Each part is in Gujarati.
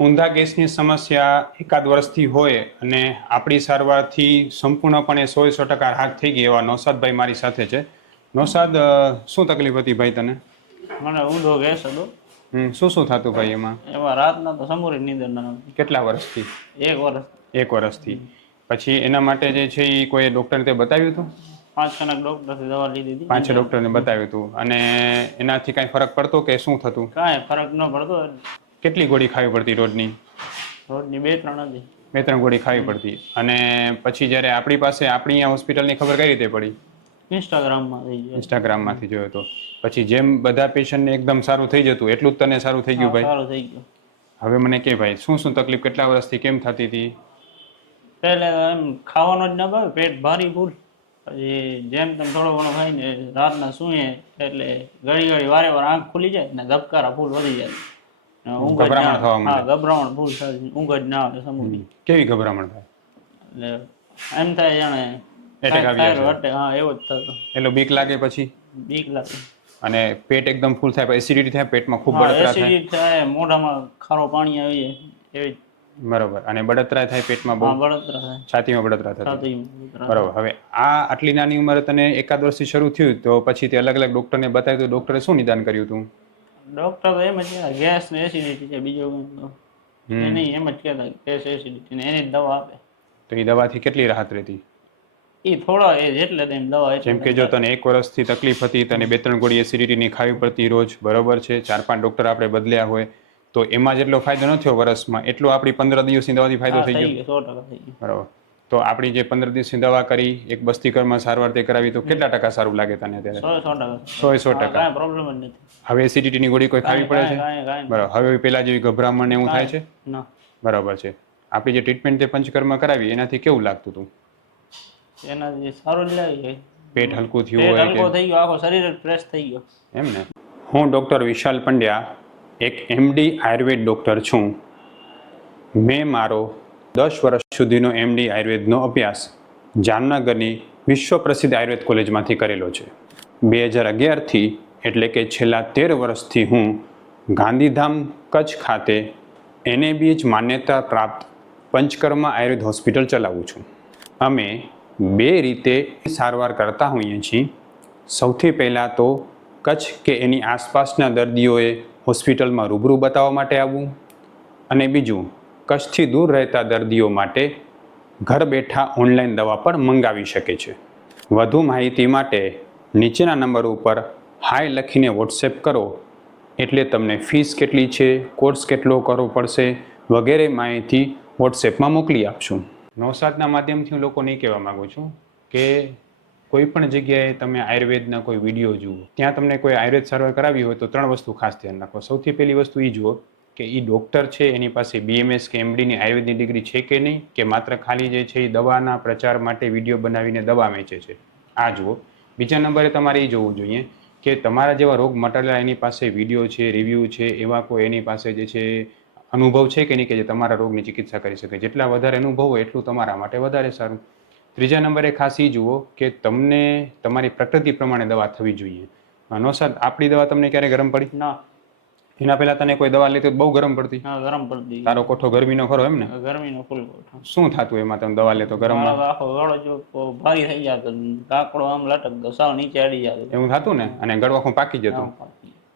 ઊંધા ગેસની સમસ્યા એકાદ વર્ષથી હોય અને આપણી સારવારથી સંપૂર્ણપણે 100% રાહત થઈ ગઈ એવા નૌશાદભાઈ મારી સાથે છે. નૌશાદ, શું તકલીફ હતી ભાઈ તને? મને ઊંધો ગેસ હતો. શું શું થતું ભાઈ એમાં? એમાં રાતના તો સમૂરી નીંદર ના આવતી. કેટલા વર્ષથી? 1 વર્ષ. 1 વર્ષથી. પછી એના માટે જે છે એ કોઈ ડૉક્ટરને તે બતાવ્યું હતું? 5 ડૉક્ટરથી દવા લીધી હતી. 5 ડૉક્ટરને બતાવ્યું હતું અને એનાથી કાંઈ ફરક પડતો કે શું થતું? કાંઈ ફરક ન પડતો. કેટલી ગોળી ખાવી પડતી રોજની? રોજની 2-3 હતી. 2-3 ગોળી ખાવી પડતી. અને પછી જ્યારે આપણી પાસે આપણી અહીંયા હોસ્પિટલની ખબર કઈ રીતે પડી? ઇન્સ્ટાગ્રામમાંથી જોયો તો. પછી જેમ બધા પેશન્ટને એકદમ સારું થઈ જતું એટલું જ તને સારું થઈ ગયું ભાઈ? સારું થઈ ગયું. હવે મને કે ભાઈ શું શું તકલીફ કેટલા વર્ષથી કેમ થતી હતી? પહેલે એમ ખાવાનું જ ન ભાવે, પેટ ભારી ફૂલ. પછી જેમ તેમ થોડો ઘણો ખાઈને રાતના સૂઈએ એટલે ઘડી વારે આંખ ખુલી જાય ને ધબકારા ફૂલ વધી જાય. ગભરામણ થવા માંડે. હા, ગભરામણ ફૂલ થાય, ઊંઘ જ ના આવે સમૂહની. કેવી ગભરામણ થાય? એટલે એમ થાય જાણે એટેક આવી જાય. હા, એવો જ થતો. એટલે બીક લાગે પછી? બીક લાગે. અને પેટ એકદમ ફૂલ થાય, એસિડિટી થાય, પેટમાં ખૂબ બળતરા થાય? એસિડિટી થાય, મોઢામાં ખારો પાણી આવી જાય એવી. બરોબર. અને બળતરા થાય પેટમાં બહુ? બળતરા થાય, છાતીમાં બળતરા થતી. બરોબર. હવે આટલી નાની ઉંમરે તને એકાદ વર્ષથી શરૂ થયું તો પછી તે અલગ અલગ ડોક્ટરને બતાવ્યું તો ડોક્ટરે શું નિદાન કર્યું હતું? ડોક્ટર તો એમ જ ગેસ ને એસિડિટી છે, બીજું નહીં. એમ જ કહેતા ગેસ એસિડિટી ને એની દવા આપે. તો એ દવાથી કેટલી રાહત રહેતી? એ થોડા એટલે તેમ દવા. જેમ કે જો તને 1 વર્ષથી તકલીફ હતી, તને 2-3 ગોળી એસિડિટીની ખાવી પડતી રોજ, બરોબર છે, 4-5 ડોક્ટર આપણે બદલ્યા હોય તો એમાં જેટલો ફાયદો ન થયો વર્ષમાં એટલો આપણી 15 દિવસની દવાથી ફાયદો થઈ ગયો? 100% થઈ ગયો. બરાબર. તો આપણી જે 15 દિવસની દવા કરી, એક બસ્તીકરમાં સારવાર તે કરાવી તો કેટલા ટકા સારું લાગે તને અત્યારે? 100%. કાંઈ પ્રોબ્લેમ જ નથી. હવે એસિડિટીની ગોળી કોઈ ખાવી પડે છે? બરાબર. હવે પેલા જેવી ગભરામણ એવું થાય છે? ના. બરાબર છે. આપણી જે ટ્રીટમેન્ટ તે પંચકર્મ કરાવી એનાથી કેવું લાગતું હતું? એનાથી સારું જ લાગે. પેટ હલકું થયું હોય? હલકું થઈ ગયું, આખો શરીર ફ્રેશ થઈ ગયો. એમ ને. હું ડૉક્ટર વિશાલ પંડ્યા, એક MD આયુર્વેદ ડૉક્ટર છું. મેં મારો 10 વર્ષ સુધીનો MD આયુર્વેદનો અભ્યાસ જામનગરની વિશ્વ પ્રસિદ્ધ આયુર્વેદ કોલેજમાંથી કરેલો છે. 2011થી એટલે કે છેલ્લા 13 વર્ષથી હું ગાંધીધામ કચ્છ ખાતે NABH માન્યતા પ્રાપ્ત પંચકર્મ આયુર્વેદ હોસ્પિટલ ચલાવું છું. અમે 2 રીતે સારવાર કરતા હોઈએ છીએ. સૌથી પહેલાં તો કચ્છ કે એની આસપાસના દર્દીઓએ હોસ્પિટલમાં રૂબરૂ બતાવવા માટે આવવું, અને બીજું કચ્છથી દૂર રહેતા દર્દીઓ માટે ઘર બેઠા ઓનલાઈન દવા પણ મંગાવી શકે છે. વધુ માહિતી માટે નીચેના નંબર ઉપર હાય લખીને વોટ્સએપ કરો એટલે તમને ફીસ કેટલી છે, કોર્સ કેટલો કરવો પડશે વગેરે માહિતી વોટ્સએપમાં મોકલી આપશું. નૌશાદના માધ્યમથી હું લોકોને એ કહેવા માગું છું કે કોઈ પણ જગ્યાએ તમે આયુર્વેદના કોઈ વિડીયો જુઓ, ત્યાં તમને કોઈ આયુર્વેદ સારવાર કરાવી હોય તો 3 વસ્તુ ખાસ ધ્યાન રાખો. સૌથી પહેલી વસ્તુ એ જુઓ કે એ ડૉક્ટર છે એની પાસે BMS કે MDની આયુર્વેદની ડિગ્રી છે કે નહીં, કે માત્ર ખાલી જે છે એ દવાના પ્રચાર માટે વિડીયો બનાવીને દવા વેચે છે, આ જુઓ. બીજા નંબરે તમારે એ જોવું જોઈએ કે તમારા જેવા રોગ મટાડેલા એની પાસે વિડીયો છે, રિવ્યૂ છે, એવા કોઈ એની પાસે જે છે અનુભવ છે કે નહીં કે જે તમારા રોગની ચિકિત્સા કરી શકે. જેટલા વધારે અનુભવ હોય એટલું તમારા માટે વધારે સારું. ત્રીજા નંબરે ખાસ એ જુઓ કે તમને તમારી પ્રકૃતિ પ્રમાણે દવા થવી જોઈએ. નૌશાદ, આપણી દવા તમને ક્યારે ગરમ પડી? ના. એના પહેલા તને કોઈ દવા લેતી બહુ ગરમ પડતી? હા, ગરમ પડતી. તારો કોઠો ગરમીનો ખરો એમ ને? ગરમીનો ફૂલ કોઠો. શું થતું એમાં તમે દવા લેતો ગરમમાં? આખો ગળો જો ભારી થઈ જતો, કાકડો આમ લટકતો, સાવ નીચે અડી જતો. એવું થતું ને? અને ગળવાખું પાકી જતું?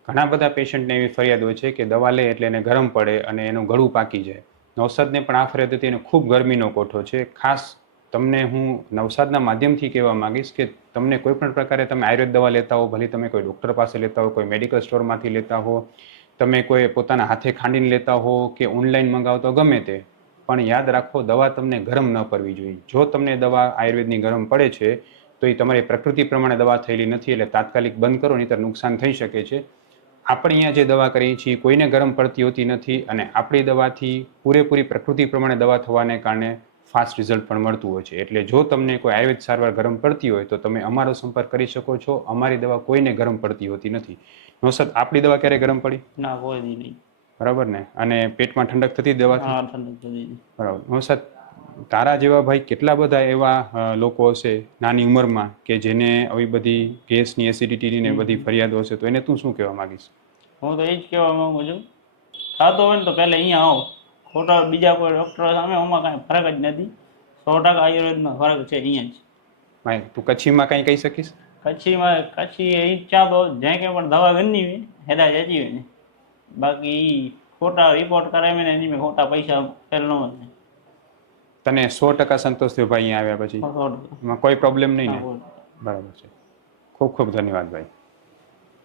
ઘણા બધા પેશન્ટને એવી ફરિયાદ હોય છે કે દવા લે એટલે એને ગરમ પડે અને એનું ગળું પાકી જાય. નૌશાદને પણ આ ફરિયાદ હતી, એને ખૂબ ગરમીનો કોઠો છે. ખાસ તમને હું નૌશાદના માધ્યમથી કહેવા માગીશ કે તમને કોઈ પણ પ્રકારે તમે આયુર્વેદ દવા લેતા હો, ભલે તમે કોઈ ડૉક્ટર પાસે લેતા હો, કોઈ મેડિકલ સ્ટોરમાંથી લેતા હો, તમે કોઈ પોતાના હાથે ખાંડીને લેતા હો કે ઓનલાઈન મંગાવતો ગમે તે, પણ યાદ રાખો દવા તમને ગરમ ન પડવી જોઈએ. જો તમને દવા આયુર્વેદની ગરમ પડે છે તો એ તમારી પ્રકૃતિ પ્રમાણે દવા થયેલી નથી, એટલે તાત્કાલિક બંધ કરો, નહીંતર નુકસાન થઈ શકે છે. આપણે અહીંયા જે દવા કરીએ છીએ કોઈને ગરમ પડતી હોતી નથી, અને આપણી દવાથી પૂરેપૂરી પ્રકૃતિ પ્રમાણે દવા થવાને કારણે ફાસ્ટ રિઝલ્ટ પણ મળતું હોય છે. એટલે જો તમને કોઈ આયુર્વેદ સારવાર ગરમ પડતી હોય તો તમે અમારો સંપર્ક કરી શકો છો. અમારી દવા કોઈને ગરમ પડતી હોતી નથી. નૌશાદ, આપણી દવા ક્યારે ગરમ પડી? ના, કોઈ નહીં. બરાબર ને? અને પેટમાં ઠંડક થતી દવાથી? હા, ઠંડક થતી. બરાબર. નૌશાદ, તારા જેવા ભાઈ કેટલા બધા એવા લોકો હશે નાની ઉંમરમાં કે જેને આવી બધી ગેસની, એસિડિટીની ને બધી ફરિયાદો હશે, તો એને તું શું કહેવા માંગીશ? હું તો એ જ કહેવા માંગુ છું, થતો હોય ને તો પહેલા અહીંયા આવો, ખોટા બીજા કોઈ ડૉક્ટરો સામે આમાં કાંઈ ફરક જ નથી. 100% આયુર્વેદમાં ફરક છે અહીંયા જ. ભાઈ તું કચ્છીમાં કાંઈ કહી શકીશ? કચ્છી ઈચ્છા તો જ્યાં કંઈ પણ દવા ગણની હોય હેદા જતી હોય ને, બાકી ખોટા રિપોર્ટ કરાવીને એની મેં ખોટા પૈસા ફેલ ન હોય ને. તને 100% સંતોષ થયો ભાઈ અહીંયા આવ્યા પછી? 100%. એમાં કોઈ પ્રોબ્લેમ નહીં ને? હા, બોલ. બરાબર છે. ખૂબ ખૂબ ધન્યવાદ ભાઈ.